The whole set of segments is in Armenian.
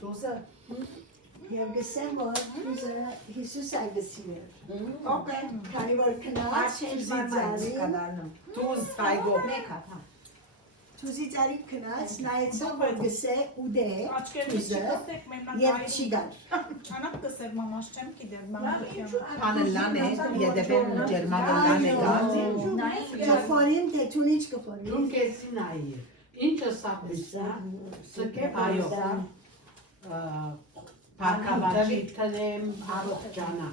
Դոզը Եվ գսեմ, որ Հիսուս այգսին էր։ Okay. Քանի որ քնած Դոզ հայգո Թուզի ծարի քնած նայեցավ, որ գսե ուդե թուզը և չի գար։ Չանակ կսեր մամաս չեմ կիդեր մամաս Հանելան է, եդևեն ջերմանելան է գան Կխորին, թե թուն ինչ կխորին։ Դուն կեսի նայի, ինչը սապրիսա, սկե այո, պարկավաճի թլեմ առողջանա։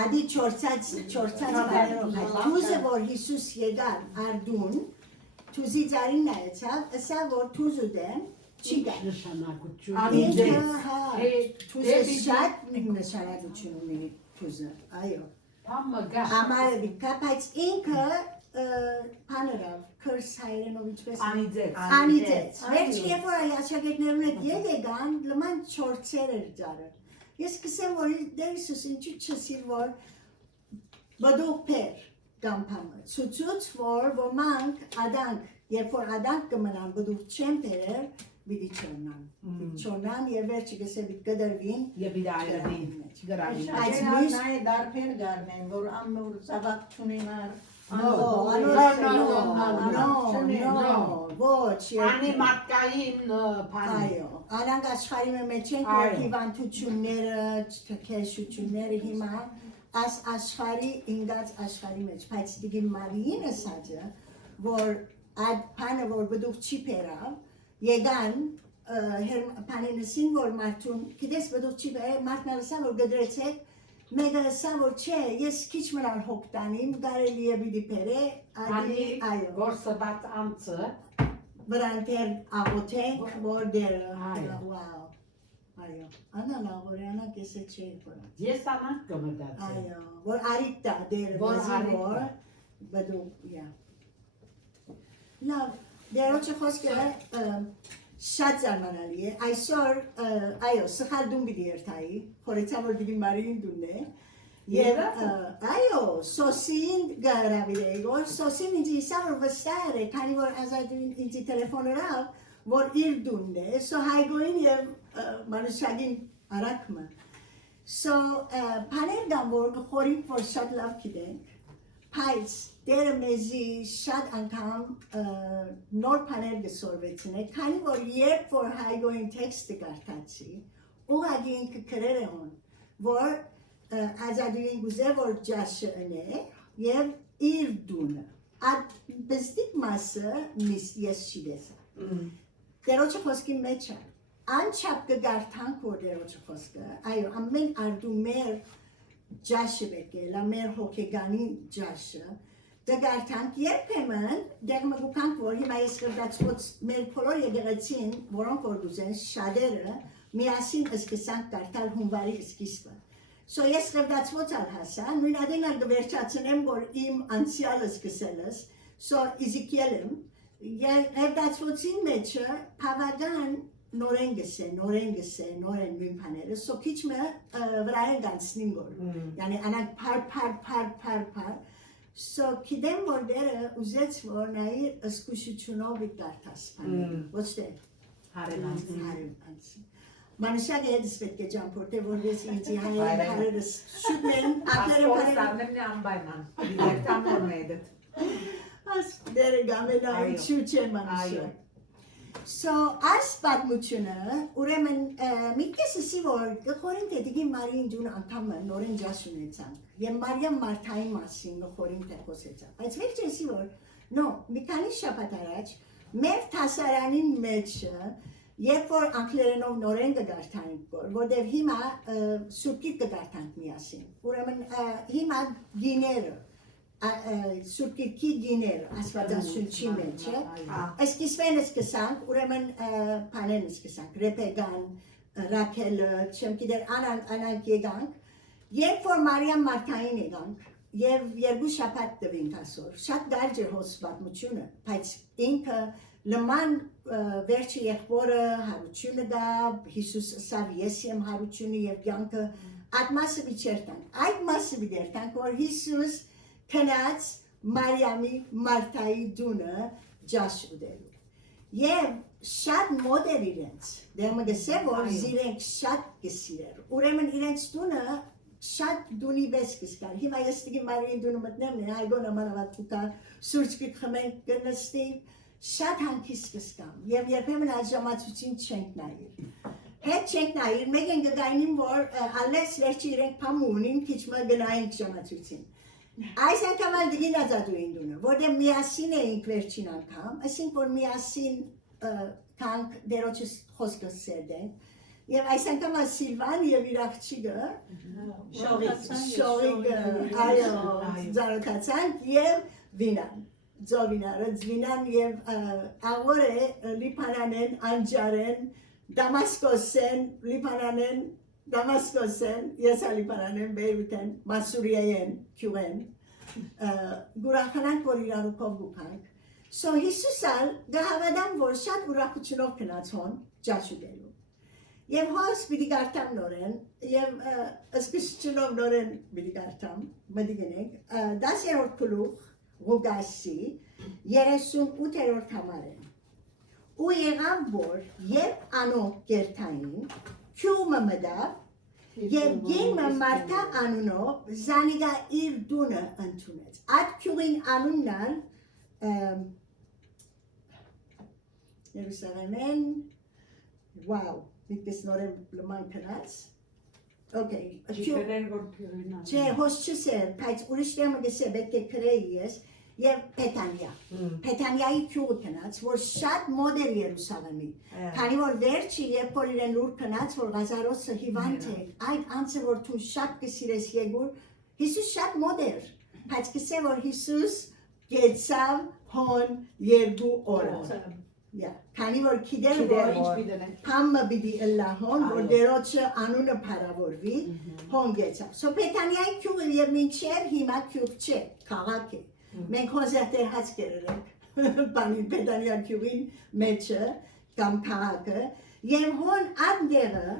Ադի չորցած բարերով հայ։ Թուզը, որ Հիսուս եկար արդուն, թուզի ծարին նայեցավ, ասա, որ թուզ ուդեն, չի գար։ Նշանակություն։ Թուզը շատ նշանակություն ունի թուզը, այո։ Պամը գա։ Ամարը բիկա, բայց ինքը պաներավ, կրս հայրենով ինչպես անիծեց։ Վերջի երբ որ աշակերտներուն հետ ետ եկան, լման չորցեր էր ճարը։ Ես կսեմ, որ դեր Հիսուս ինչու չսիր, որ բդուղ պեր գամպամը, ծուծուց, որ ոմանք աданք, երբ որ աданք կմնան բդուղ չեմ պերեր, բիդի չորնան։ Չորնան և վերջի կսե բիտ կդրվին Եվ իր այրվին գրավին Բայց Այս նայ դարբեր գարնեն, որ ամնուր զավակ չունենար No, ոչ, Անի մարդկային պանի։ այո, անանք աշխարհի մեջ ենք, որ հիվանդությունները, քեշությունները հիմա այս աշխարհի ինգած աշխարհի մեջ, բայց դիգի Մարիին ասաճը, որ այդ բանը, որ բդուղ չի պերավ, եկան պանինեսին, որ մարդուն, գիտես բդուղ չի պերավ, մարդն ասա, որ գդրեցեք, Մեկը ասա, որ չէ, ես քիչ մնալ հոգ տանիմ, կարելի է պիտի պերե, Անի որ սված անցը, վրան դեր աղոթենք, որ դերը, վաու, այո, անան աղորյանը կեսը չէի խորած։ ես անանք կմտացել։ Այո, որ արիտա դերը, որ բդու, լավ, դերոչը խոսքը շատ զարմանալի է, այսօր, այո, սխալ դուն պիտի երթայի, խորեցա, որ դիգի Մարիին դունն է, և, այո, սոսին գարավիրեի, որ սոսին ինձ իսա, որ վստահ է, քանի որ ազատին ինձի տելեֆոներավ, որ իր դունն է, սո հայգոին և մանուշագին արակմը, սո պաներ դամ, որ խորին, որ շատ լավ կիդենք, բայց դերը մեզի շատ անգամ նոր պաներ գսորվեցին է, քանի որ երբ որ հայգոին տեքստը կարդացի, ուղղակի ինքը կրեր է հոն, որ ազատուին գուզե, որ ջաշը ընե և իր դունը, այդ բստիկ մասը ես չի դեսա։ Դերոչը խոսքի մեջ է, անչապ կգարդանք, որ դերոչը խոսքը, այո, ամեն արդու մեր ջաշը բեկել, մեր հոգեգանի ջաշը, դգարդանք երբեմն, դեղ մգուկանք, որ հիմա ես գրդացված մեր փոլոր եկեղեցին, որոնք որ գուզեն, շադերը, միասին սկսանք կարդալ հունվարի սկիզբը։ Սո ես գրդացված ալ հասա, նույն ադեն ալ գվերջացնեմ, որ իմ անցյալը սկսելս, սո իզիկելեմ, գրդացվածին մեջը պավագան նորեն գսե, նորեն նույն պաները, սո քիչ մը վրայեն գանցնիմ գոր, յանի անակ պար, So, kidem որ դերը ուզեց, որ նայիր ըսկուշությունով իր կարդաս պաները, ոչ թե հարենանցի։ Մանուշագը հետս պետք է ճամպորդ է, որպես ինձի հարերս շուտ մեն, ակները անբայման, դիրեկտան որն էդդ։ Աս դերը գամենա ինչու չէ մանուշագ։ So, այս պատմությունը, ուրեմն միտքես ասի, որ գխորին թե դիգի Մարիին դուն անգամը նորեն ջաշ ունեցանք, և Մարիամ Մարթայի մասին գխորին թե խոսեցանք, բայց վերջ ասի, որ, մի քանի շաբաթ առաջ, մեր թասարանին մեջը, երբ որ անգլերենով նորեն կգարդանք, որտև հիմա սուրկի կգարդանք միասին, ուրեմն հիմա գիները, սուրկիրքի գիներ, ասվածաշունչի մեջ է, սկիզբեն սկսանք, ուրեմն պանեն սկսանք, ռեպեգան, ռաքելը, չեմ գիտեր, անանք եկանք, երբ որ Մարիամ Մարթային եկանք, և երկու շաբաթ տվինք ասոր, շատ դարջ է հոս պատմությունը, բայց ինքը լման վերջի եղբորը հարությունը դա, Հիսուս ասավ ես եմ հարությունը և կյանքը, այդ մասը վիճերտանք, այդ մասը վիճերտանք, որ Հիսուս քնած Մարիամի Մարթայի դունը ջաշ ուդելու։ Եվ շատ մոդ էր իրենց, դեր մգսե, որ զիրենք շատ գսիրեր, ուրեմն իրենց դունը շատ դունի վես կսկար, հիմա ես տգի մարին դունը մտնեմ, այգոն ամանավատ կուտա, սուրճ կխմենք կնստի, շատ հանքիս կսկամ, և երբեմն այդ ժամացուցին չենք նայիր, հետ չենք նայիր, մեկ են գգայնին, որ ալես վերջի իրենք պամունին, քիչ մը գնայինք ժամացուցին, այս անգամ ալ դգին ածատուին դունը, որտեղ միասին էինք վերջին անգամ, ասինք, որ միասին կանք դերոչս խոսքը սերդենք, և այս անգամ Սիլվան և իր աղջիկը շողիկ այո զարոթացանք և վինան, ձովինարը, ձվինան և աղոր է լիպանանեն, անջարեն, դամասկոսեն, լիպանանեն, դամասկոսեն, ես լիպանանեն, բերութեն, մասուրիային, քյուղեն, գուրախանանք, որ իրարուքով գուքանք, So Հիսուսալ գահավադան, որ շատ ուրախությունով կնաց հոն ճաշուկելու։ Եվ հոս պիտի գարտամ նորեն, և ըսկսությունով նորեն պիտի գարտամ, մդի գնենք, 10-րդ գլուխ Ղուգասի 38-րդ համարեն։ Ու եղավ, որ երբ անոնք գերտային, քյումը մդավ, և գինը Մարտա անունով զանիգա իր դունը ընդունեց։ Այդ քյուղին անուննալ Երուսաղեմեն, վաու, միտքես նորեն լման կնաց, Չէ, հոս չսեր, բայց ուրիշ դեմը գսե պետք է կրեի ես, և Պետանյա, Պետանյայի քյուղը կնաց, որ շատ մոդ էր Երուսաղեմի, քանի որ վերջի, երբ որ իրեն լուր կնաց, որ Ղազարոսը հիվանդ է, այդ անցը, որ թուն շատ կսիրես եգուր, Հիսուս շատ մոդ էր, բայց կսե, որ Հիսուս գեցավ հոն երկու օրը, քանի որ կիդեր, որ պամը բիդի ըլլա հոն, որ դերոչը անունը պարավորվի, հոն գեցավ, So Պետանյայի քյուղը և մինչև հիմա քյուղ չէ, քաղաք է, մենք հոզերտեր հաց կերել ենք Պետանյա քյուղին մեջը կամ քաղաքը և հոն անդեղը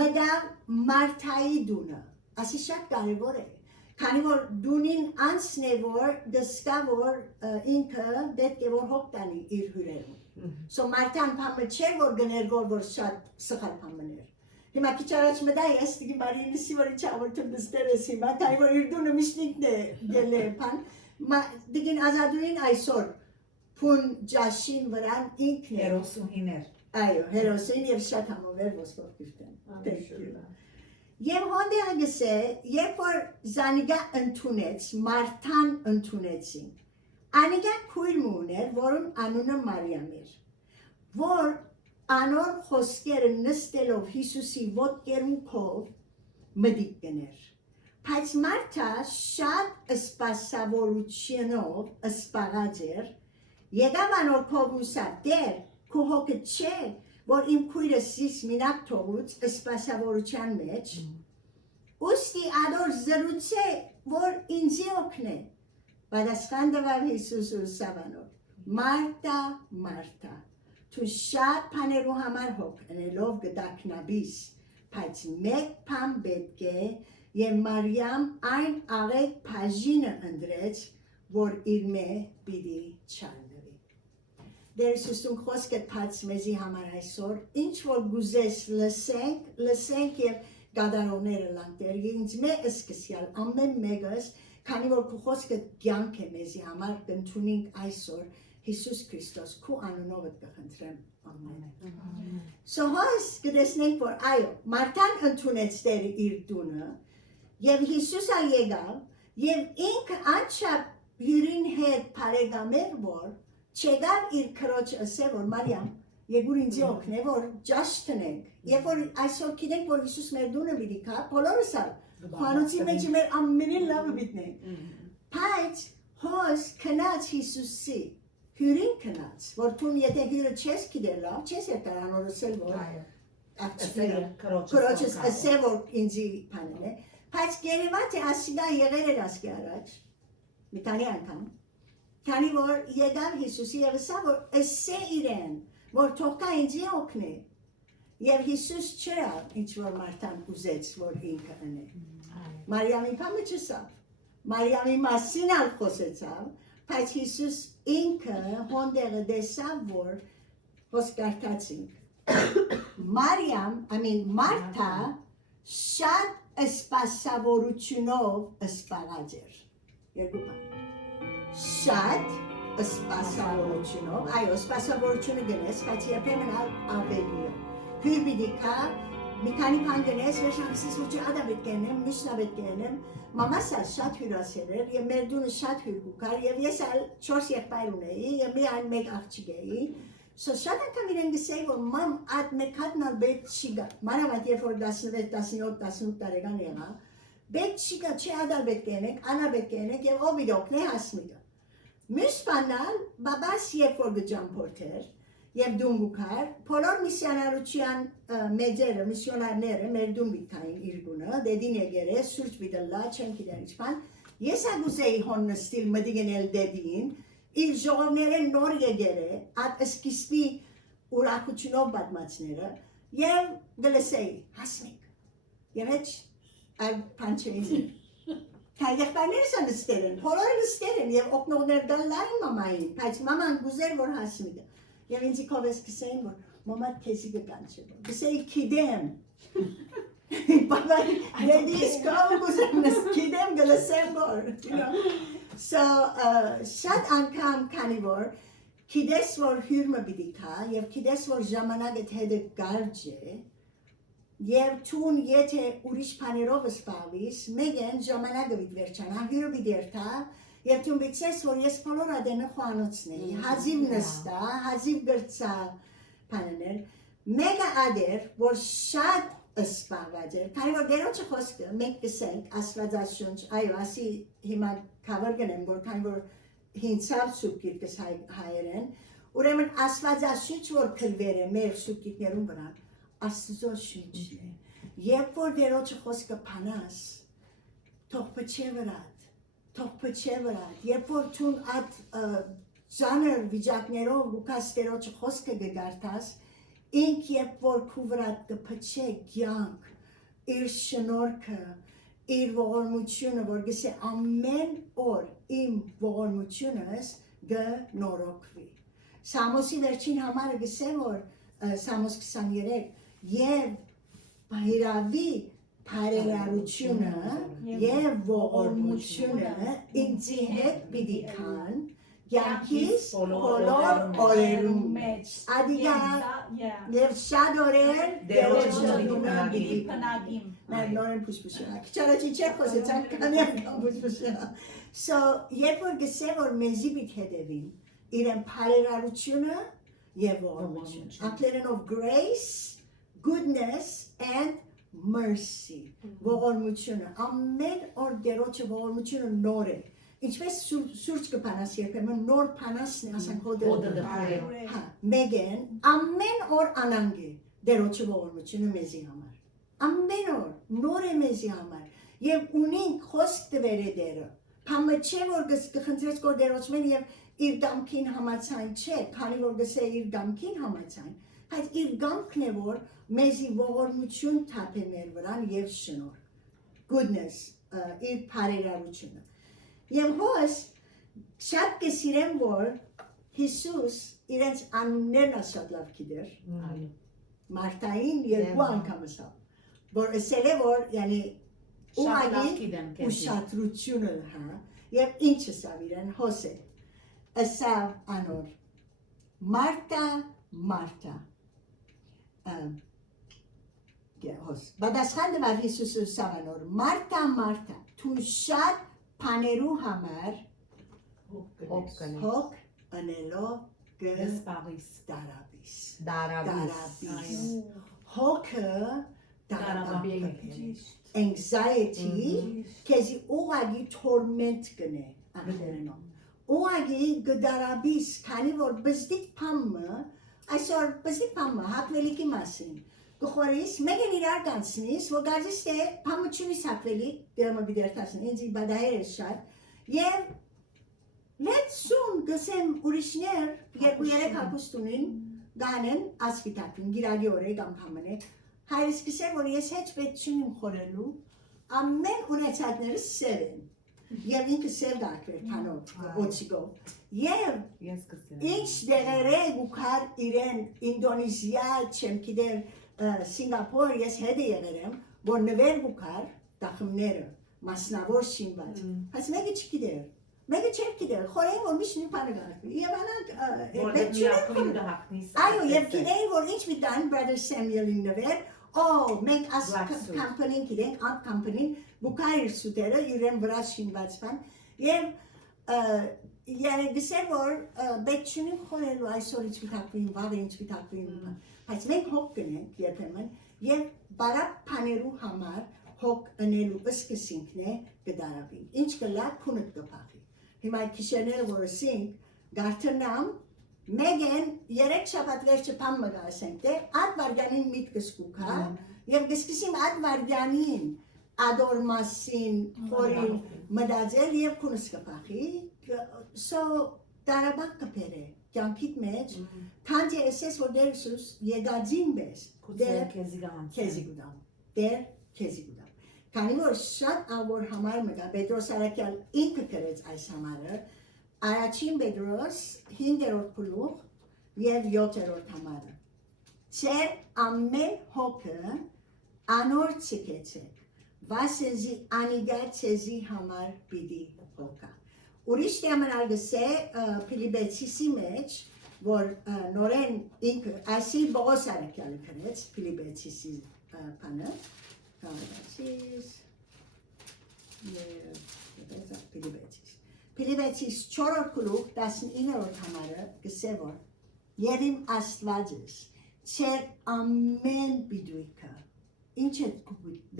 մդավ Մարտայի դունը, ասի շատ կարևոր է, քանի որ դունին անցն է, որ դսկա, որ ինքը պետք է որ հոգ տանի իր հյուրերում, So Մարտան պամը չէր, որ գներգոր, որ շատ սխալ պամն էր, հիմա քիչ առաջ մդա ես տգի մարինիսի, որ իչ ավորթում դստեր ես հիմա, քանի որ իր դունը միշնիկն է գել է պան, Դգին ազադուին այսօր պուն ջաշին վրան ինքն է Հերոսուհին էր Այո, հերոսին և շատ համովեր ոսկով կիվտեն Եվ հոնդեղը գսե, երբ որ զանիգա ընդունեց, Մարտան ընդունեցին Անիգա քույր մուներ, որում անունը Մարիամ էր Որ անոր խոսքերը նստելով Հիսուսի ոտքերունքով մդիկ գներ Բայց Մարտա շատ սպասավորությունով սպաղած էր, եկավ անոր քով ուսավ, դեր, քո հոգը չէ, որ իմ քույրս զիս մինակ թողուց սպասավորության մեջ, ուստի ադոր զրուցե, որ ինձի օգնե, պատասխան տվավ Հիսուս ուսավ անոր, Մարտա, Մարտա, դու շատ բաներու համար հոգ ընելով գտակնաբիս, բայց մեկ բան պետք է Եվ Մարիամ այն աղեկ բաժինը ընդրեց, որ իր մե պիտի չարնվի։ Դեր Հիսուսուն խոսքը բաց մեզի համար այսօր, ինչ որ գուզես լսենք և գադարողները լանքեր, ինձ մե սկսյալ ամեն մեկս, քանի որ քու խոսքը կյանք է մեզի համար, կընդունենք այսօր Հիսուս Քրիստոս, քու անունով կխնդրեմ, ամեն։ So հոս կտեսնենք, որ այո, Մարտան ընդունեց դեր իր դունը, Եվ Հիսուսը եկավ, և ինքը անչափ հյուրին հետ պարեգամեր, որ չեկավ իր քրոջը ասե, որ Մարիամ, եկուր ինձի օգնե, որ ջաշ տնենք, երբ որ այսօր գիտենք, որ Հիսուս մեր դունը պիտի գա, բոլորս ալ, խանութի մեջ մեր ամենին լավը պիտնենք, բայց հոս քնած Հիսուսի, հյուրին քնած, որ թուն եթե հյուրը չես գիտեր լավ, չես եկար անորսել, որ քրոջս ասե, որ ինձի պանել է, Բայց գերևատ է ասիգա եղեր էր ասկի առաջ, մի քանի անգամ, քանի որ եկավ Հիսուսի և ասա, որ ասե իրեն, որ թողկա ինձի օգնե, և Հիսուս չրավ, ինչ որ Մարտան ուզեց, որ ինքը ընե։ Մարիամի պամը չսավ, Մարիամի մասին ալ խոսեցավ, բայց Հիսուս ինքը հոնդեղը դեսավ, որ խոսք կարդացինք։ Մարթա շատ սպասավորությունով սպառած էր։ Երկու բան։ Շատ սպասավորությունով, այո, սպասավորությունը գնես, բայց երբեմն ավելի է։ Հյուր պիտի կա, մի քանի բան գնես, վերջամսից ոչ ադա պետք է ենեմ, մյուսնա պետք է ենեմ, մամաս շատ հյուրասեր էր, և մեր դունը շատ հյուր կուկար, և ես այլ 4 եղբայր ունեի, և մի այն մեկ աղջիկ էի, շատ անգամ իրեն գսեի, որ մամ այդ մեկ հատն ալ բետ չի գա, մանավանդ երբ որ 16-17-18 տարեկան եղա, բետ չի գա, չի ադալ պետք է ենեք, անա պետք է ենեք, և ով իդոքն է հասմիգը։ Մյուս բանալ, բաբաս երբ որ գջամփորթեր, և դուն գուքար, բոլոր միսիոնարության մեծերը, միսիոնարները մեր դուն վիթային իր գունը, դեդին եգեր է, սուրճ վիդլա, չեմ գիտեր ինչպան, ես ագուզեի հոն նստիլ մդիգնել դեդին, իր ժողովները նոր եգեր է, այդ սկիզբի ուրախությունով բադմացները, և գլսեի, հասմիկ, և հետ այլ պանչեին Քա եղբայրներս են նստեր են, բոլորը նստեր են և օգնողներ դալ լայն մամային, բայց մաման գուզեր, որ հասմիկը Եվ ինձի կովես կսեին, որ մամա քեզի գկանչել, կսեի կիդեմ, բաբա դեդիս կով գուզեմ նս կիդեմ գլսեմ որ, շատ անգամ քանի որ, կիդես որ հյուրմը բիդի կա, և կիդես որ ժամանակդ հետը գարջ է, և թուն եթե ուրիշ պաներով սպավիս, մեգեն ժամանակը բիդ վերջանա, հյուրը բիդ երթա, Եվ դու միտես, որ ես բոլոր ադենը խոանոցն էի, հազիվ նստա, հազիվ գրծա պանեներ, մեկը ադեր, որ շատ սպաղված էր, քանի որ դերոջը խոսքը, մենք կսենք, ասվածաշունչ, այո, ասի հիմա կավր գնեմ, որ քանի որ հինցավ սուպկիրկս հայերեն, ուրեմն ասվածաշունչ, որ կլվեր է մեր սուպկիրկներում վրան, աստուծո շունչն է, երբ որ դերոջը խոսքը պանաս, թող պչե վրատ, Թող պչե վրատ, երբ որ թուն այդ ծանր վիճակներով ու կաստերոջը խոսքը գգարտաս, ինք երբ որ քու վրատ կպչե գյանք, իր շնորքը, իր ողորմությունը, որ գսե ամեն օր իմ ողորմությունս գնորոքվի։ Սամոսի վերջին համարը գսե, որ Սամոս 23, և բահիրավի Փարերարությունը և ողորմությունը ինձի հետ պիտի կան, յանքիս բոլոր օրերում մեջ, ադիգա և շատ օրեր դերոջը դուման պիտի պնագիմ։ Նորեն պուշպուշյա, քիչարաչի չեք խոսեցան կանի անգամ պուշպուշյա։ Երբ որ գսե, որ մեզի պիտ հետևին, իրեն փարերարությունը և ողորմությունը, անգլերենով grace, goodness and mercy, ողորմությունը, ամեն օր դերոջը ողորմությունը նոր է, ինչպես սուրճ կպանաս երբեմն նոր պանասն է, ասանք հոդը դպրե, մեգեն, ամեն օր անանգ է դերոջը ողորմությունը մեզի համար, ամեն օր նոր է մեզի համար, և ունինք խոսք դվեր է դերը, պամը չէ, որ կխնդրեց կոր դերոջմեն և իր գամքին համացայն չէ, քանի որ գսե իր գամքին համացայն, բայց իր գամքն է, որ մեզի ողորմություն թափ է մեր վրան և շնոր, goodness, իր պարերարությունը։ Եվ հոս շատ կսիրեմ, որ Հիսուս իրենց անուններն ասատ լավ կիդեր, Մարտային երկու անգամ ասավ, որ ասել է, որ ուղագի ուշադրությունը և ինչ ասավ իրեն, հոս է, ասավ անոր, Մարտա, Բադասխան դվավ Հիսուսը սավանոր, Մարտա, թու շատ պաներու համար հոգ ընելով դարաբիս, հոգը դարաբիս, anxiety, կեզի ուղագի torment կնե, ուղագի գդարաբիս, քանի որ բզդիկ պամը, այսօր բզդիկ պամը, հակվելիքի մասին, կխորիս, մեկն իրար կանցնիս, որ գարզիս թե պամը չունիս հակվելիք, դերմը բիդերթասն, ինձ բադահեր է շատ, և լեցուն գսեմ ուրիշներ, երկու երեք հակուստ ունին, գանեն ասվիտակին, գիրագի օրե կամ պամն է, հայրս կսեր, որ ես հեչ պետք չունիմ խորելու, ամեն ունեցածները սև են, եւ ինքը սև դակեր փանով օծիգով եւ Ես կսեմ։ ինչ դեղերը գուքար իրեն Ինդոնեզիա չեմ գիտեր Սինգապուր ես հետ եղել եմ որ նվեր գուքար տախմները մասնավոր շինված բայց մեկը չգիտեր մեկը չէր գիտեր խորեն որ միշտ մի բան գարի եւ այո եւ գիտեին որ ինչ մի տան brother Samuel-ին նվեր մենք as company գիտենք ant company գուքար սուտերը իրեն վրա շինված բան եւ Yani գսեր որ պետք չունի խորելու այսօր ինչ մտածում վաղ ինչ մտածում բայց մենք հոգ գնենք երբեմն եւ բարակ փաներու համար հոգ ընելու սկսինքն է գդարավի ինչ կլա քունդ կփախի հիմա քիշերները որ ասենք գարտնամ մեգեն երեք շաբաթ վերջը փամ մգասենք դե ատ վարգանին միտքս կուքա եւ գսկսիմ ատ վարգանին ադոր մասին խորին մդաձել եւ քունս կփախի so դարաբակ կփերը կյանքիդ մեջ քանջի էսես որ դեր Հիսուս եկածին բես դեր քեզի գուդամ դեր քեզի գուդամ քանի որ շատ ավոր համար մգա Պետրոս Արաքյալ ինքը գրեց այս համարը առաջին Պետրոս 5-րդ գլուխ եւ 7-րդ համարը ծեր ամեն հոգը անոր ցիկեցեք վասենզի անիգա ցեզի համար պիտի հոգա Ուրիշ տեմնալ գսե Փիլիպեցիսի մեջ, որ նորեն ինքը այսի Բողոս Արաքյալը գրեց Փիլիպեցիսի բանը, Փիլիպեցիս 4-րդ գլուխ 19-րդ համարը գսե որ եւ իմ Աստվածս ծեր ամեն բիդույքը ինչ է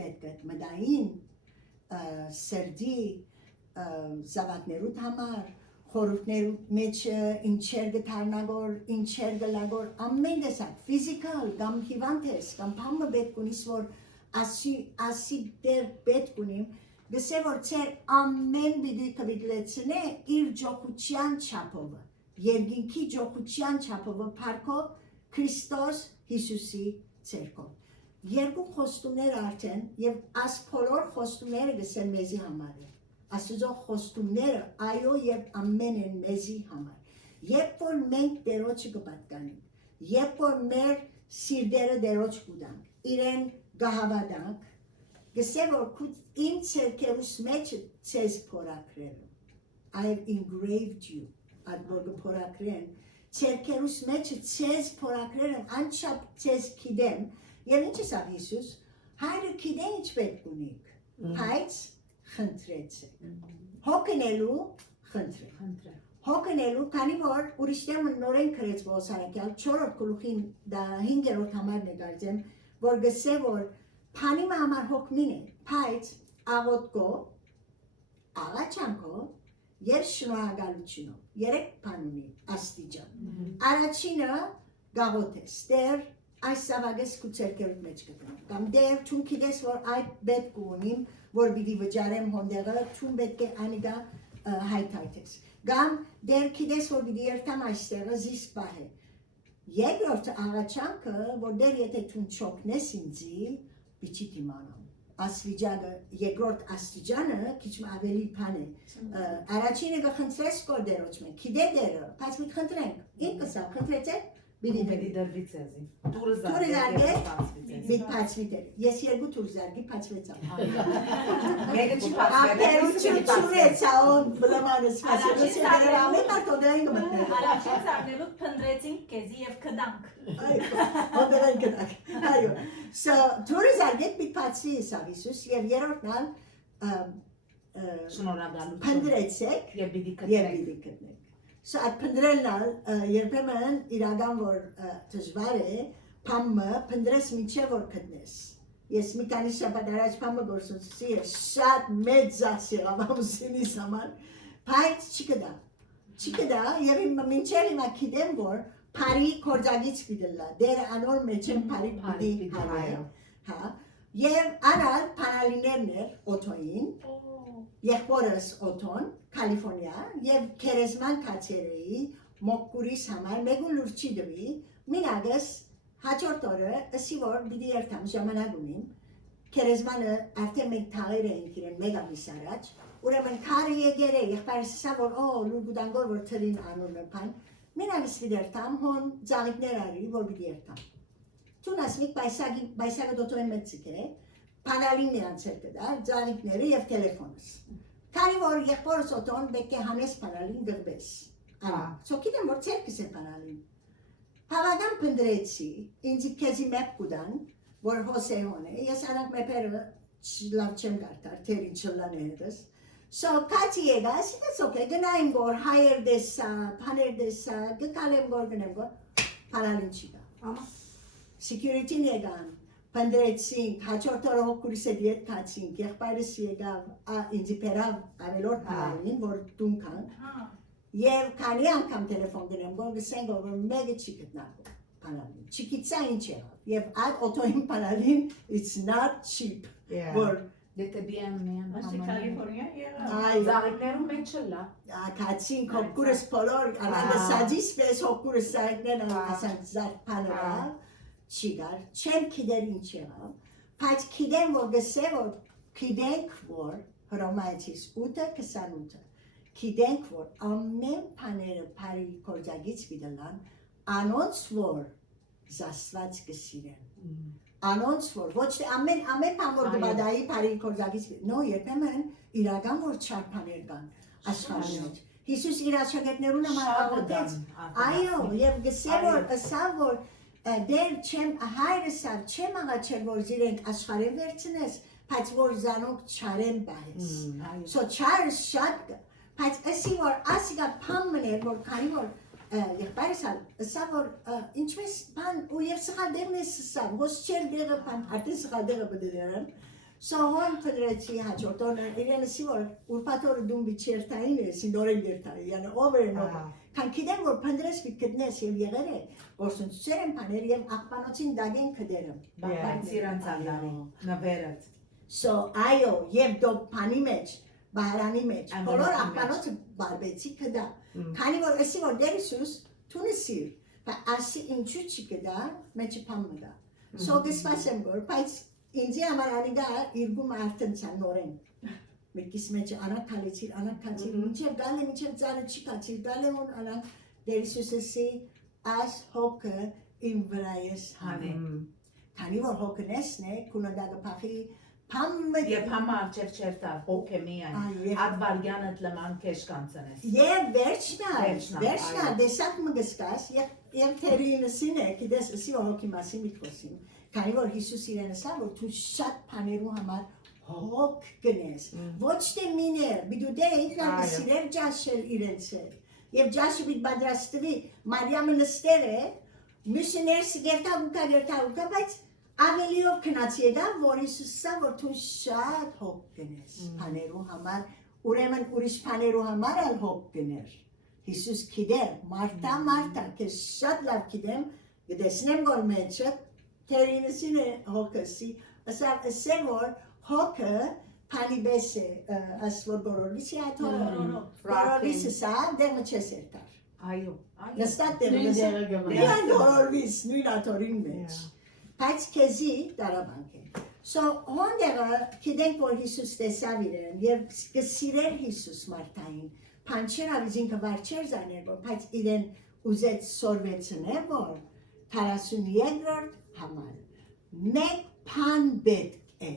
պետք է մտային սրդի զավակներուտ համար, խորհուրդներու մեջ ինչեր գթարնագոր, ինչեր գլագոր, ամեն դեսակ, ֆիզիկալ, կամ հիվանդ ես, կամ պամը պետք ունիս, որ ասի դեր պետք ունիմ, գսե որ ծեր ամեն բիդույքը բիդլեցնե իր ջոխության չապովը, երգինքի ջոխության չապովը պարկով Քրիստոս Հիսուսի ծերքով։ Երկու խոստումներ արդեն և աս փոլոր խոստումները գսեն մեզի համար է։ Աստծո խոստումները այո եւ ամեն են մեզի համար։ Երբ որ մենք Տերոջը կպատկանենք, երբ որ մեր սիրտերը Տերոջ կուտանք, իրեն գահավադանք, գսե որ իմ ցերկերուս մեջ ցեզ փորակրել։ I have engraved you, ադոր փորակրեն, ցերկերուս մեջ ցեզ փորակրել եմ, անչափ ցեզ գիտեմ, եւ ինչ է Հիսուս, հայրը գիտե ինչ պետք ունիք, բայց խնդրեցեք, հոգնելու խնդրեք, հոգնելու, քանի որ ուրիշտեմ նորեն գրեց Պողոս Արաքյալ 4-րդ գլուխին 5-րդ համարն է կարծեմ, որ գսե որ փանիմը համար հոգնին է, բայց աղոտկով, աղաչանքով եւ շնորհակալությունով, երեք բան ունի աստիճան։ Առաջինը գաղոթես, դեր այս սավագես քու ցերկերուտ մեջ կգամ, կամ դեր չուն գիտես որ այդ պետք ունիմ որ պիտի վճարեմ հոնդեղը, չուն պետք է անիգա հայթայթես։ Կամ դեր գիտես որ պիտի երթամ այստեղը զիս պահե։ Երկրորդ աղաչանքը, որ դեր եթե չուն չոքնես ինձի, պիչի դիմանամ։ Աստիճանը, երկրորդ աստիճանը քիչ ավելի բան է։ Առաջինը կխնդրես կոր դերոջ մենք, գիտե դերը, բայց մի խնդրենք, ինքս խնդրեցեք Բիդի դրվից էզի։ Տուրը զարգե, միտ պացվիտեր։ Ես երկու տուր զարգի պացվեցամ։ Մեկը չի պացվել, չուրեցա ոն բլամանս պացվեց, ամեն արտոդային գմտներ։ Առաջին զարգելուտ պնդրեցինք կեզի և կդանք։ Հոնդերային կդանք, այո։ Տուրը զարգեք միտ պացվի իսավ Իսուս և երորդնալ պնդրեցեք և բիդի կտնեք։ Այդ պնդրելնալ երբեմն իրական որ դժվար է, պամը պնդրես մինչև որ գտնես։ Ես մի քանի շաբաթ առաջ պամը գործունեի եւ շատ մեծ ծախս եղավ ամուսինիս համար, բայց չկդա եւ մինչև հիմա գիտեմ որ բարի կորձագից պիտելա, դեր անոր մեջ են բարի պիտի հարայ, հա, եւ անալ պանալիներն էր օթոին, եղբորս օթոն, Կալիֆորնիա, եւ քերեզման կացերեի մոկկուրիս համար մեկու լուրչի դվի, մինագս հաջորդ օրը ասի որ պիտի երթամ ժամանակ ունիմ, քերեզմանը արդեն մենք թաղեր էինք իրեն մեկ ամիս առաջ, ուրեմն քարը եկել է, եղբայրս ասա որ լուգուդանգոր որ թրին անունը փան, մենալիս վիդերտամ հոն ծաղիկներ արի, որ պիտի երթամ։ Տուն ասմիկ բայսագը դոտոյն մեծիկ է, փանալին նրանց էր կդար, ծաղիկները և տելեֆոնս։ Քանի որ եղբորս օտոն բեք է հանես փանալին դղվես։ Սո գիտեմ որ ցերկս է փանալին։ Հավագան փնդրեցի, ինձի քեզի մեկ կուդան, որ հոսե հոն է, ես անակ մեպերը լավ չեմ գարտար, թերին չլան է հետս։ So կացի եղա, ասիտես ոք է, գնայիմ որ հայեր դեսա, պաներ դեսա, գկալեմ որ գնեմ որ, փանալին չի գա։ Security-ն եղան, փնդրեցինք, հաջորդ օրը հոգուրիս հետ ետ կացինք, եղբայրս եղավ, ինձի պերավ ավելոր փանալին, որ դուն կանք, և քանի անգամ տելեֆոն գնեմ, որ գսենք որ մեկը չի գտնագում փանալին, չգիտսա ինչ եղավ, և այդ օտոյին փանալին, it's not cheap, որ DTBM Աշի Կալիֆորնիա եղավ։ Զաղիկներում մեջ չլա։ Կացինք հոգուրս բոլոր, անանդասաջիս պես հոգուրս զայգնեն ասանք զարդ պանորավ, չի գար, չեմ կիդեր ինչ եղավ, բայց կիդեմ որ գսե որ կիդենք որ հրոմայցիս 8-28, կիդենք որ ամեն պաները պարի կորձագից վիդլան, անոնց որ զասված գսիրեն, անոնց որ, ոչ թե ամեն պան որ գբադայի պարի կորձագից վիդլան, նո երբեմն իրական որ չար պաներ կան աշխարհի մեջ, Հիսուս իր աշակերտներուն համար աղոտեց, այո, և գսե որ ըսավ որ դեր չեմ հայրսավ չեմ աղաչեր որ զիրենք աշխարհեն վերցնես, բայց որ զանոք չարեն բայես, so չարը շատ կը, բայց ըսի որ ասիգա պան մներ որ քանի որ եղբայրս ըսավ որ ինչպես պան ու և սխալ դեղն ես ըսավ, ոս չեր դեղը պան, արդեն սխալ դեղը բդերան, so հոն պդրեցի հաջորդ օրն իրեն ըսի որ ուրպատորը դուն բիչերտային ես, ինորեն երտային, յանը over and over, քան կիդեմ որ պնդրես վիտ կդնես և եղեր է, գործունցեր են պաներ և աղպանոցին դագեն կդերեմ, նվերդ։ So այո, և դոք պանի մեջ, բահարանի մեջ, բոլոր աղպանոցը բարբեցի կդա, քանի որ ըսի որ դեր Իսուս թունը սիր, ասի ինչու չի կդա, մեջը պան մդա, so գսվասեմ գոր, բայց ինձի համար անիգա իրգում արդնցան նորեն, մեկիս մեջը անակ կացիր, մինչև գալ է, մինչև ծարը չի կացիր, գալ է հոն անակ, դեր Իսուս ըսի, այս հոգը իմ վրա ես հանեմ, քանի որ հոգն էսն է, կունոդագը պախի, Եվ համա արջև չերտար, հոգ է միայն, ատ վարգյանըտ լման կեշ կանցնես։ Եվ վերջնա, դեսակ մը գսկաս, և թերինսին է, կիդես ըսի որ հոգի մասին միտքոսին, քանի որ Հիսուս իրեն ըսա, որ թու շատ պաներու համար հոգ գնես, ոչ թե միներ, բիդու դե ինքնան կսիրեր ջաշել իրենց է, և ջաշը բիտ բադրաստվի, Մարիամը նստեր է, մյուսը ներսը գերտաղուկա, բայց Ավելիով կնաց եկավ, որ Իսուսա, որ թուն շատ հոգ գնես պաներու համար, ուրեմն ուրիշ պաներու համար ալ հոգ գներ, Հիսուս կիդեր, մարդա, կեզ շատ լավ կիդեմ, գդեսնեմ որ մեջը, թերինսին է հոգսի, ասե որ հոգը պանի բես է, աս որ գորորվիս է այդ հոգը, գորորվիս է սա, դեղը չես երտար, նստատ դեղը, նույն գորորվիս, նույն աթորին մեջ, Բայց քեզի տարաբանք է։ So հոնդեղը կիդենք որ Հիսուս տեսավ իրեն և կսիրեր Հիսուս մարդային, պանչեր ավիզինքը վարչեր զաներ որ, բայց իրեն ուզեց սորվեցնե որ 42-րդ համար, մեկ պան պետք է,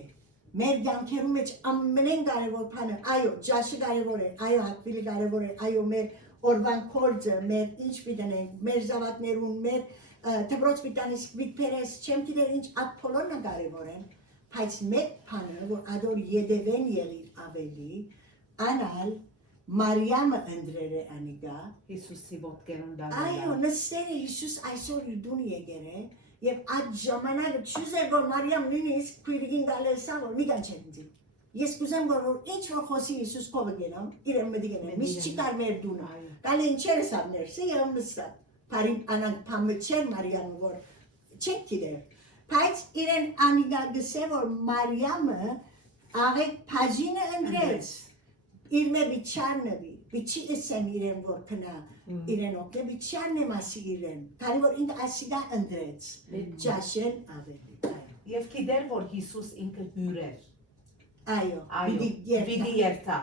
մեր գանքերու մեջ ամենեն կարևոր պանը, այո, ջաշը կարևոր է, այո, հատվիլը կարևոր է, այո, մեր օրվան կորձը, մեր ինչ պիտենենք, մեր զավակներուն, մեր Թբրոց պիտանիս վիդպերես, չեմ կիդեր ինչ ատ պոլորնը կարևոր են, բայց մեկ պանը, որ ադոր եդևեն եղիր ավելի, անալ Մարիամը ընդրեր է անիգա, Հիսուսի ոտքերում դարել։ այո, նստեր է Հիսուս այսօր իր դուն եկեր է, և այդ ժամանակը չուզեր որ Մարիամ նույնիսկ քույրիկին գալեսա, որ մի գանչեր ինձի։ Ես կուզեմ որ ինչ որ խոսի Հիսուս կովը գենամ, իրեմ մդի գենեմ, միշտ չի կար մեր դունը, կալ է ինչերս ավներսը և նստա։ Պարին անանք պամը չեր Մարիամը, որ չեք կիդեր, բայց իրեն անիգա գսե, որ Մարիամը աղեկ պաժինը ընդրեց, իր մե վիչարնվի, վիչի ըսեմ իրեն, որ կնա իրեն օգնե, վիչարն եմ ասի իրեն, քանի որ ինք ասիգա ընդրեց, ջաշեն ավելի։ Եվ կիդեր, որ Հիսուս ինքը հյուր էր։ Այո, Պիտի երթա։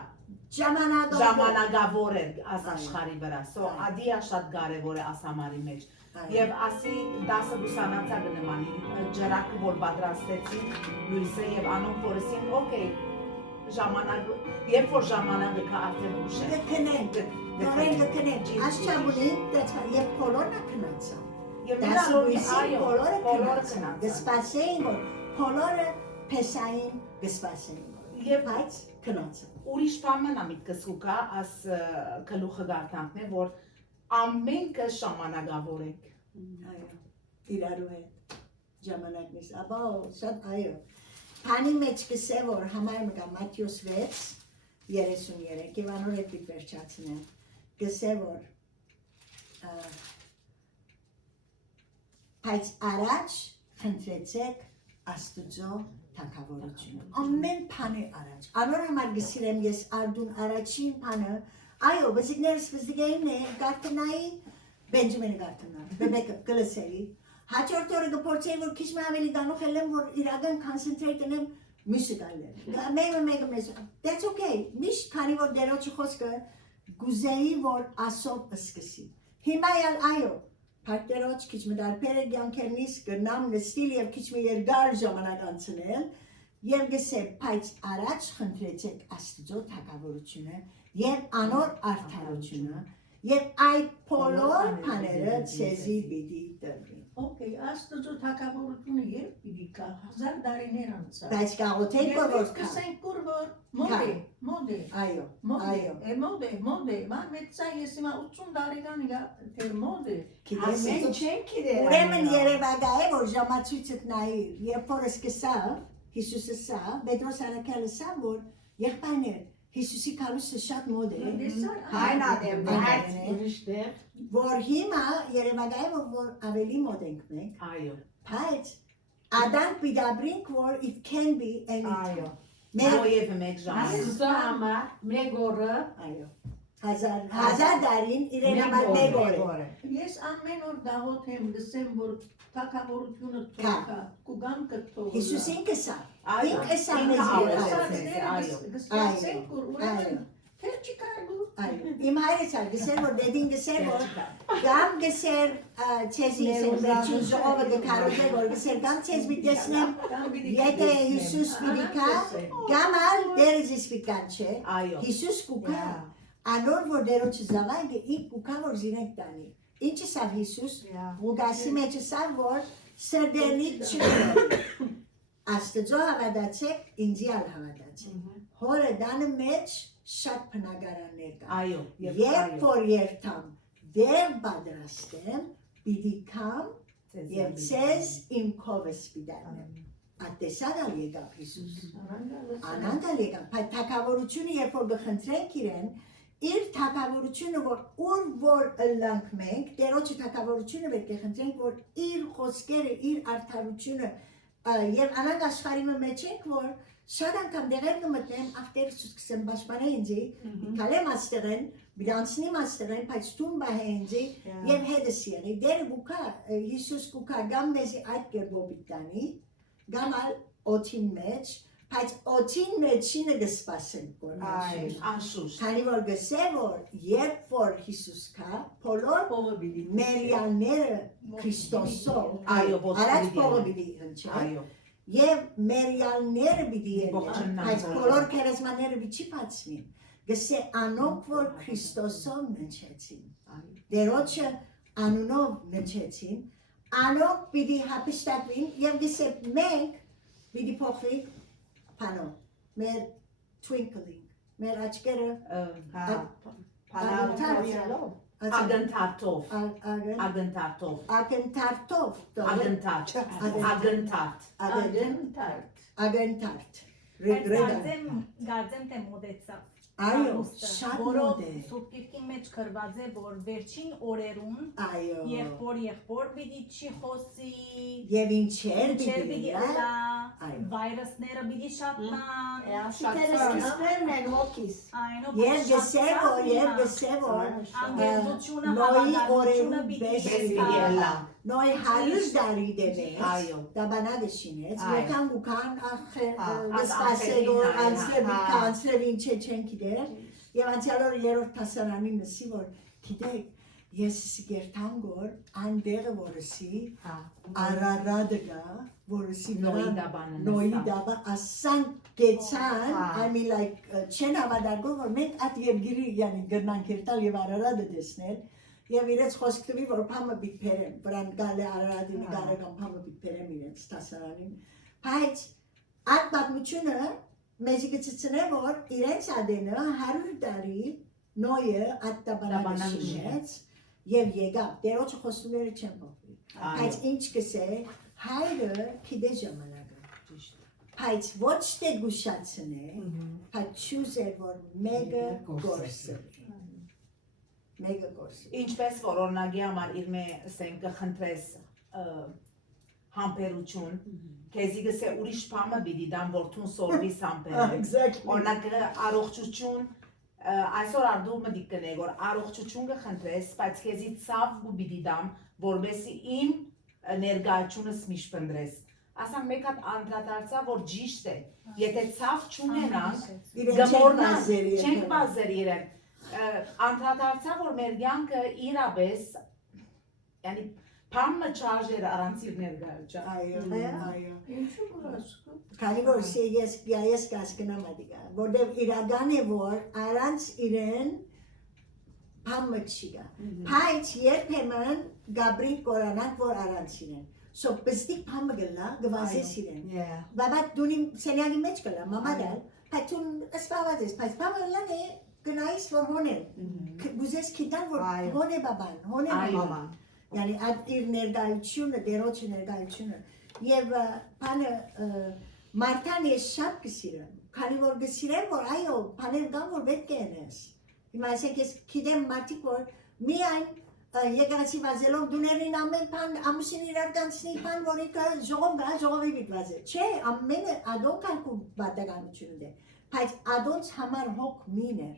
ժամանակավոր է աս աշխարհի վրա։ So ադիա շատ կարևոր է աս համարի մեջ։ Եվ ասի դասը ուսանացա գնմանի ջրակը որ պատրաստեցին լույսը եւ անոնք որսին օքեյ ժամանակ երբ որ ժամանակը կա արդեն ուշ է Գտնենք, նորեն գտնենք, աշխաբունի եւ բոլորը քնացա։ Եվ բոլորը քնացա։ Գսպասեին որ բոլորը փեսային գսպասեին։ Եվ այդ քնացա։ Ուրիշ բան միտքս ու կա աս գլուխը գարտանքն է որ ամենքը ժամանակավոր է։ Այո, իրարու հետ ժամանակից, ապա շատ այո։ Քանի մեջ կսե որ համար մգա Մատթեոս 6:33 եւ անոր հետ դիպ վերջացնեմ։ Կսե որ բայց առաջ խնդրեցեք Աստծո թագավորությունը։ Ամեն բանի առաջ։ Անոր համար գսիրեմ ես արդուն առաջին բանը այո, բզիկներս բզիկային է գարտնայի Benjamin Gartner, Rebecca Gillespie. Հաջորդ օրը գործեի որ քիչ ավելի գանուխ եմ որ իրական concentrate անեմ մուսիկալներ։ Մեկ That's okay. Միշտ քանի որ դերոջի խոսքը գուզեի որ ասով սկսի։ Հիմա այո, Փարտերոջ քիչ մդարբերը ցանկերնից գնամ նստիլ եւ քիչ մի երկար ժամանակ անցնել եւ գսեմ, բայց առաջ խնդրեցեք Աստծո թագավորությունը եւ անոր արդարությունը Եվ այդ բոլոր բաները ցեզի պիտի տրվի։ Okay, Աստծո թագավորությունը երբ պիտի կա 1000 տարիներ անցա։ Բայց գաղութեն բոլոր կա։ Կսենք որ մոդե։ Այո, մոդե, ման մեծա ես հիմա 80 տարեկան իա դեր մոդե։ Մենք չենք իրեր։ Ուրեմն երևակա է որ ժամացույցը նայի, երբ որ սկսա, Հիսուսը սա, Պետրոս արաքյալը սա որ եղբայրներ Հիսուսի քարուսը շատ մոդ է։ Այն ադեմ, Այդ ուրիշտեղ Որ հիմա երևակա է որ ավելի մոդ ենք մենք։ Այո։ Բայց Adam պիտաբրինք որ it can be anything։ Մերոյև մեկ ժամանակ։ Աստծո համար մեկ օրը Այո։ Հազար դարին իրեն համար մեկ օր է։ Ես ամեն օր դահոտ եմ գսեմ որ թագավորությունը թողա, կուգան կթողա։ Հիսուսին կսա։ Այո։ Ինքը սա մեզ գսենք որ ուրեմն թե չի կարելի։ Այո։ Իմ հայրը գսեր որ դեդին գսեր որ գամ գսեր ցեզի վերջին ժողովը դկարոջը որ գսեր գամ ցեզ մի տեսնեմ եթե Հիսուս պիտիկա գամ ալ դերզիս պիտանչե Հիսուս կուկա անոր որ դերոջ զավայգը ինք կուկա որ զինեք տանի Ինչը սա Հիսուս ուգասի մեջը սա որ սրդենի չունի Աստծո հավատացեք ինձի ալ հավատացեք Հորը դանը մեջ շատ բնակարաններ կա Այո Երբ որ երթամ դեր պատրաստեմ պիտի կամ եւ ցեզ իմ քովս պիտանեմ Ատեսանալ եկավ Հիսուս Անանդալ եկավ Բայց թագավորությունը երբ որ գխնդրենք իրեն Իր թագավորությունը որ ըլլանք մենք, դերոջի թագավորությունը պետք է խնդրենք, որ իր խոսքերը, իր արդարությունը եւ անանք աշխարհի մեջ ենք, որ շատ անգամ դեղեր կմտնեմ, ախտեր սկսեմ պաշտպանել ինձի, կալեմ աստեղեն, բիդանցնիմ աստեղեն, բայց տուն բահե ինձի եւ հետս եղի, դեր գուկա, Հիսուս գուկա գամ մեզի այդ կերպով պիտանի, գամ ալ օթին մեջ, Բայց օթին մեջինը գսպասենք որ անշուշտ Քանի որ գսե որ երբ որ Հիսուս կա բոլոր մերյանները Քրիստոսով առաջ փողը պիտի հնչի եւ մերյանները պիտի բայց բոլոր քերազմաները պիտի բացվին գսե անոնք որ Քրիստոսով նչեցին դերոջը անունով նչեցին անոնք պիտի հապշտակվին եւ գսե մենք պիտի փոխվի Pano, mer twinkling, mer աչքերը ագնթարթ Գարձեմ թե մոդեցավ Այո, շատ մոդ է Սուտկիրքի մեջ կրված է որ վերջին օրերուն եղբոր պիտի չի խոսի Եվ ինչեր պիտի ըլա վայրուսները պիտի շատնան Շատերսկիսներն են ոգիս Եվ գսե որ անգերությունը նոյի օրերուն հավատալությունը պիտի ըլա նոյ 100 տարի դեմեց, Այո։ դաբանագը շինեց, Այո։ եկան ու կան ախերին, վստասեգոր, այո, անցրև ինչ է չեն գիտեր, և անցյալոր երորդ տասարանին նսի, որ գիտեք, ես գերտան գոր, անդեղը որսի, Արարադը գա, որսի նոյի դաբա, ասան գեցան, I mean like, չեն հավադարգով, որ մենք այդ երգիրի գրնանք երտալ և Արարադը դեսնել, և իրենց խոսք տվի, որ պամը բիտ պերեմ, վրան գալ է Արարադի նգարեգան պամը բիտ պերեմ իրենց տասարանին, բայց այդ պատմությունը մեզի գծծնե, որ իրենց ադենը 100 տարի նոյը այդ դաբանագը շինեց, և եկավ, դերոչը խոստումները չեն փոխվի, բայց ինչ կսե, հայրը գիտե ժամանակը, բայց ոչ թե գուշացնե, բայց չուզեր, որ մեկը գործը, մեկը գործը։ Ինչպես որ օրնագի համար իր ասենք կխնդրես համբերություն, քեզի գսե ուրիշ բամը պիտի դամ որթուն սորվիս համբերել, օրնակ առողջություն, այսօր արդու մտիկ կնե, որ առողջություն կխնդրես, բայց քեզի ցավ ու պիտի դամ, որբեսի իմ ներկայությունս միշտ պնդրես։ Ասանք մեկ հատ անդրադարձա, որ ճիշտ է, եթե ցավ չունենանք, գմորնանք, չենք վազեր իրեն, անդրադարձա, որ մեր յանքը իրապես, յանի Պամը չարժեր առանց իր ներկայության։ Այո։ Ինչու՞ գրասկու։ Քանի որ ես կասկնամ ադիգա, որտեղ իրական է որ առանց իրեն Պամը չի գա։ Բայց երբեմն Գաբրիել կորանանք որ առանց իրեն։ So պստիկ Պամը գլա գվազես իրեն։ Բաբա դունի սենյակի մեջ գլա, մամա դալ, բայց դուն սպաված ես, բայց Պամը լան է գնայիս որ հոնել։ Գուզես քիտան որ հոն է բաբան, հոն է մաման։ Yani ad իր ներկայությունը, դերոջը ներկայությունը եւ բանը Մարտան ես շատ կսիրեմ, քանի որ կսիրեմ որ այո, բաներ կան որ պետք է անես։ Հիմա ասենք ես գիտեմ մարդիկ որ միայն եկեղեցի վազելով դուներին ամեն բան ամուսին իրար կանցնի բան որ ինքը ժողով գա, ժողովի վիտ վազե։ Չէ, ամենը ադոն կան բադականություն դե։ Բայց ադոնց համար հոգ մին էր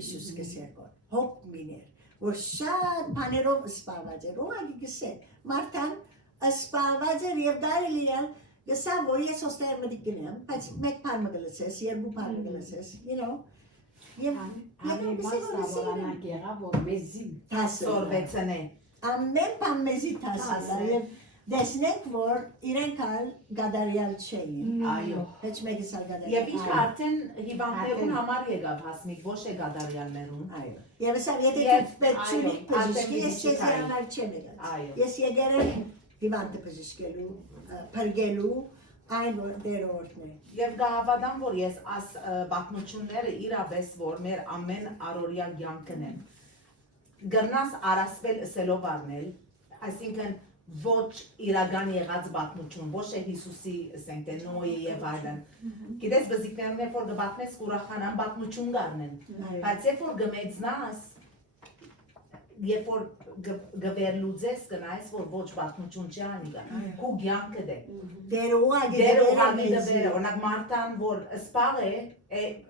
Հիսուս կսերկոր, հոգ մին էր։ Որ շատ բաներով սպառված էր, ուղղակի գսե, Մարտան սպառված էր և կարելի է գսա, որ ես ոստեղ մտիկ գնեմ, բայց մեկ բան մը գլսես, երկու բան մը գլսես, you know, և Ամեն եղավ, որ մեզի Սորվեցն է։ ամեն բան մեզի թասել և դեսնենք, որ իրենք ալ գադարյալ չէին, Այո։ հեչ մեկս ալ գադարյալ Եվ ինքը արդեն հիվանդներուն համար եկավ հասմիկ, ոչ է գադարյալներուն։ Այո, և ասավ, եթե Եվ, դու պետք չունի այո, բժշկի, ես արդեն քեզ համար չեմ եկած։ Այո։ Ես եկել եմ հիվանդը բժշկելու, փրկելու, այն որ դերորդն է։ Եվ գահավադամ, որ ես աս բաղտնությունները իրապես, որ մեր ամեն առորյա կյանքն են, գրնաս արասվել ասելով արնել, այսինքն ոչ իրական եղած բաղտնություն, ոչ է Հիսուսի, ասենք թե նոյը և այլն։ Գիտես բզիկներն է, որ գբաղտնես կուրախանան բաղտնություն գարնեն, բայց երբ որ գմեծնաս, երբ որ գվերլուծես կնայես, որ ոչ բաղտնություն չի անիգա, կու կյանքը դե։ Դեր ուղագի Դեր դեր ուղագի մեզի։ դվերը, օրնակ Մարտան, որ սպաղ է,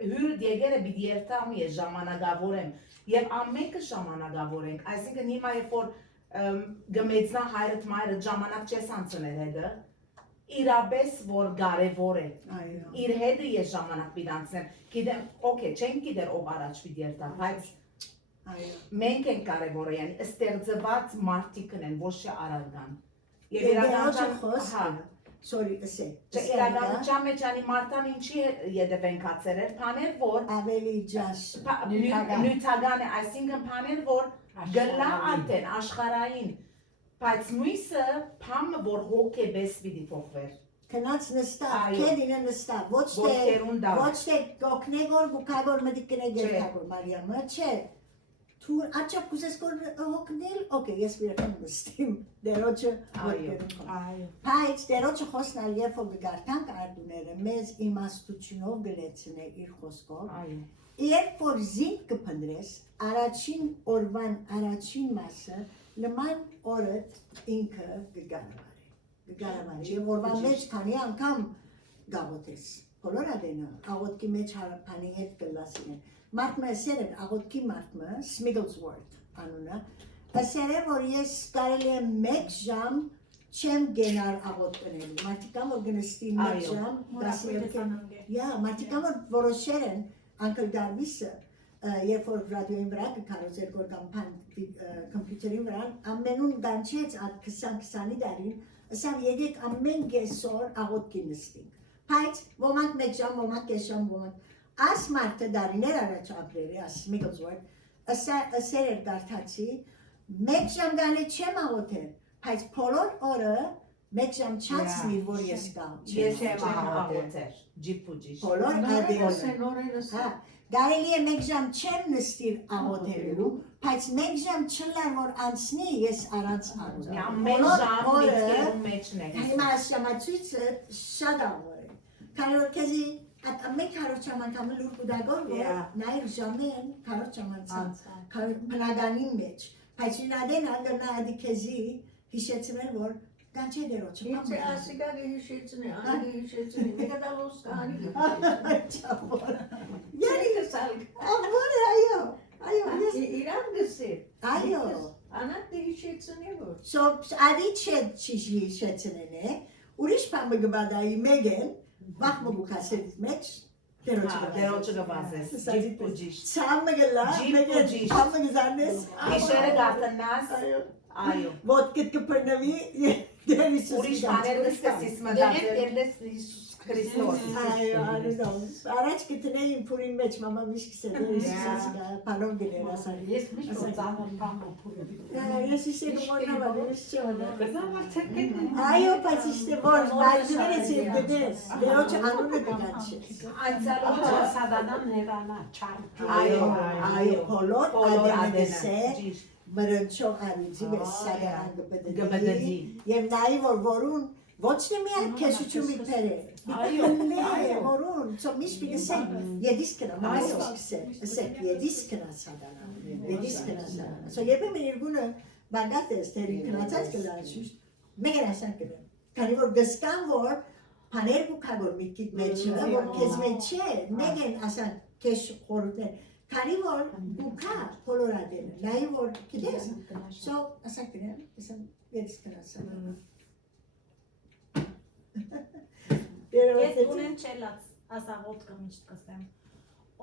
հյուրդ եղել է բիդի երթամ ես ժամանակավոր եմ, և ամենքը ժամանակավոր ենք, այսինքն հիմա երբ որ գմեծնա հայրդ մայրդ ժամանակ չես անցներ հետը, իրապես որ կարևոր է, իր հետը ես ժամանակ պիտ անցնեմ, գիտեմ, ոքե, չենք գիտեր ով առաջ պիտ երթամ, բայց մենք են կարևորը, յանի ստեղծված մարդիկն են, ոչ է արարգան։ Եվ իրականության մեջ անի Մարտան ինչի ետևենք հացեր էր, պաներ որ ավելի ճաշ նյութական է, այսինքն պաներ որ գլա արդեն աշխարային, բայց նույսը պամը որ հոգ է բես պիտի փոխվեր։ Կնաց նստավ, կեդինը նստավ, ոչ թե գոքնեգոր գուկագոր մդիկնե գերտագոր Մարիամը, չէ, թու աչապ կուզես գոր հոգնել, ոկե, ես վիրական նստիմ, դերոչը հոգերում։ Բայց դերոչը խոսնալ երբ որ գգարտանք արդուները, մեզ իմաստությունով գլեցն է իր խոսքով, երբ որ զինք կպնդրես, առաջին օրվան առաջին մասը, նման օրդ ինքը գգարավար է, և օրվան մեջ քանի անգամ գաղոտ ես, բոլոր ադենը, աղոտքի մեջ հարապանի հետ գլասին են, Մարդմը սեր են, աղոտքի մարդմը, Smigglesworth անունը, ասել եմ, որ ես կարելի է 1 ժամ չեմ գնար աղոտ կնելու։ Մարդիկան որ գնստի 1 ժամ, մարդիկան որ որոշեր են Uncle Darvis-ը, երբ որ ռադիոյին վրա կքարոզեր գոր կամ կոմպյուտերին վրա, ամենուն գանչեց այդ 20-20 դարին, ասավ եկեք ամեն կեսօր աղոտ կինստինք։ Բայց ոմանք 1 ժամ, ոմանք կես ժամ, ոմանք այս մարդը դարիներ առաջ ապրել է, այս Միգլզվորթ, ասեր էր դարթացի, 1 ժամ գալի չեմ աղոթել, բայց բոլոր օրը 1 ժամ չացնի, որ ես կամ Ես եմ աղոթեր, ջիպուջիշ։ բոլոր ադերը։ Կարելի է 1 ժամ չեմ նստիր աղոթելու, բայց 1 ժամ չլար, որ անցնի ես առանց աղոթել։ Ամեն ժամ միտքերում մեջն է։ Հիմա ասյամացույցը շատ աղոր է։ Քանի որ քեզի ամեն քարոց ժամանակը լուր կուդագոր որ նայր ժամեն քարոց ժամանցը բնականին մեջ։ Բայց ինադեն անգնա ադի քեզի հիշեցնել որ Ganche de roce. Ինձ ասիկա գիշեցնի, անի հիշեցնի, մեկը դա ոսկանի։ Չավոր։ Յանի կսալ։ Ամոր այո։ Այո, ես իրավ գսի։ այո։ Անատ հիշեցնի որ։ So ադի չի հիշեցնեն է։ Ուրիշ բան գբադայի մեգեն, վախ մգուքասից մեջ Դերոջը գվազես, ջիպուջիշ։ Սամը գլա, մեգեն սամը գզանես։ Իշերը գարտնաս, այո։ Ոտքդ կպրնվի, Ուրիշ բաներ կսկսիս մտածել Հիսուս Քրիստոս։ Այո, արեդոմ։ Առաջ կտնեին փուրին մեջ մամա միշտ սեդեր, պալոն գներ ասա։ Ես միշտ ծանոթ բան փուրի։ Ես իսե գմորնա ես չոնա։ Բզավար ցերկեն։ Այո, բայց իստե որ բայդերից դես, դերոջ անունը կգանչի։ Անցալու սադանան ներանա չար։ Այո, բոլոր ադենեսե ջիշ։ մրնչող արուձի մեզ սագարան գբդդի։ գբդդի և նայի որ որուն ոչ թե միայն կեսություն միպեր է այո որուն ծո միշտ պիտեսեն եդիս կնա մայս սկսեք եդիս կնա սադանան եդիս կնա սադանան սո երբ եմ իրգունը բանգատ ես թերին կնացած կլանշուշ մեկեն ասան կնեմ քանի որ գսկան որ պաներ բուկագոր միտքիտ մեջը որ կեզ մեջ չէ մեկեն ասան կեշ խորուտներ Քանի որ բուքա բոլորադենը, նայի որ գիտես, սո ասակ դրեմ, ասան երես կնասան։ Ես ունեն չելած ասաղոտ կմիշտ կսեմ,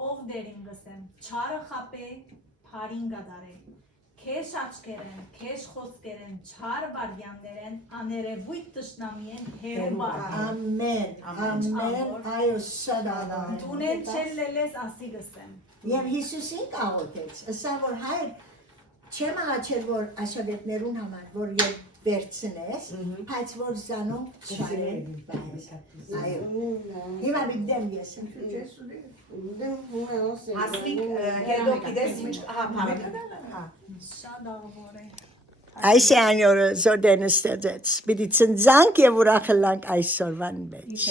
ով դերին գսեմ, չարը խապե, պարին գադարե, քեշ աչկերեն, քեշ խոսկերեն, չար վարդյաններեն, աներևույթ տշնամի են հերմար։ Ամեն, այո սադանան։ Դունեն չելելես ասի գսեմ։ Եվ Հիսուսին կաղոթեց, ասա որ հայր չեմ աղաչել որ աշակերտներուն համար, որ եվ վերցնես, բայց որ զանոն չարեն բայս։ Այո, հիմա բիդեմ ես։ Հասնիկ հետո գիտես ինչ հապարը։ Շատ աղվոր է։ Այս է այն օրը զորդենը ստեղծեց, պիտի ծնձանք և ուրախ լանք այսօրվան մեջ։